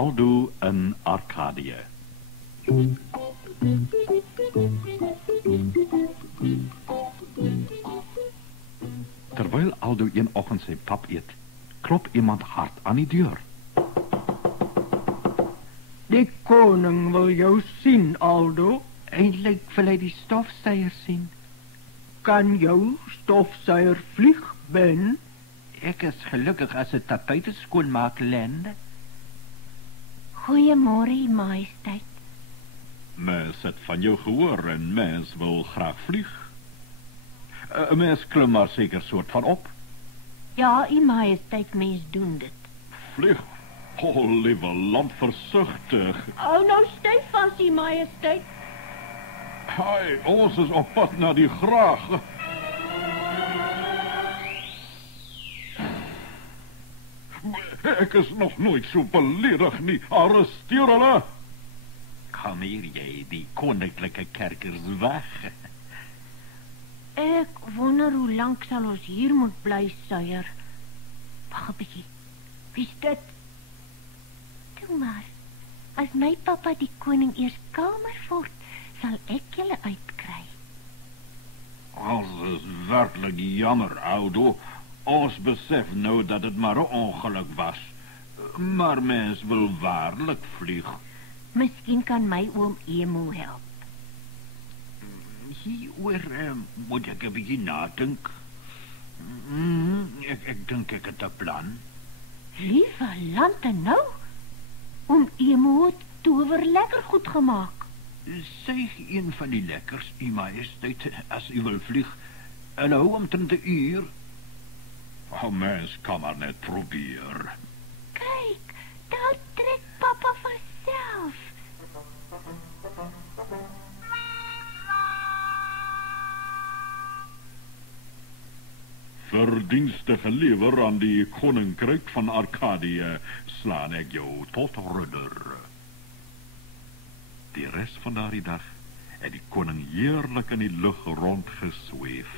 Aldo in Arkadië. Terwyl Aldo een oggend sy pap eet, klop iemand hard aan die deur. Die koning wil jou sien, Aldo. Eindelijk wil hy die stofsuier sien. Kan jou stofsuier vlieg, Ben? Ek is gelukkig as het tapijten skoonmaak lende. Goeiemôre, majesteit. Mens het van jou gehoor en mens wil graag vlieg. Mens klim maar zeker soort van op. Ja, majesteit, mens doen dit. Vlieg. Oh, liewe land, versigtig. Hou nou styf vas, majesteit. Hi, ons is op pad naar die graag. Ek is nog nooit so beledig nie. Arresteer hulle. Kom hier, jy, die koninklijke kerk is weg. Ek wonder hoe lank sal ons hier moet bly suier. Wag 'n bietjie. Wie's dit? Toe maar. As my pappa die koning eers kamer word, sal ek julle uitkry. Ons is werkelijk jammer, Aldo. Ons besef nou dat het maar 'n ongeluk was. Maar mens wil waarlik vlieg. Miskien kan my oom Emo help. Hieroor moet ek 'n bietjie nadink. Ek dink ek het 'n plan. Liewe land en nou. Oom Emo het tower lekker goed gemaak. Suig een van die lekkers, u majesteit, as u wil vlieg. En hou omtrent 'n uur. Oh, mens kan maar net probeer. Kyk, daar trek papa vanself. Verdienste gelewer aan die koninkryk van Arkadië, slaan ek jou tot ridder. Die res van daardie dag het die koning heerlik in die lug rondgesweef.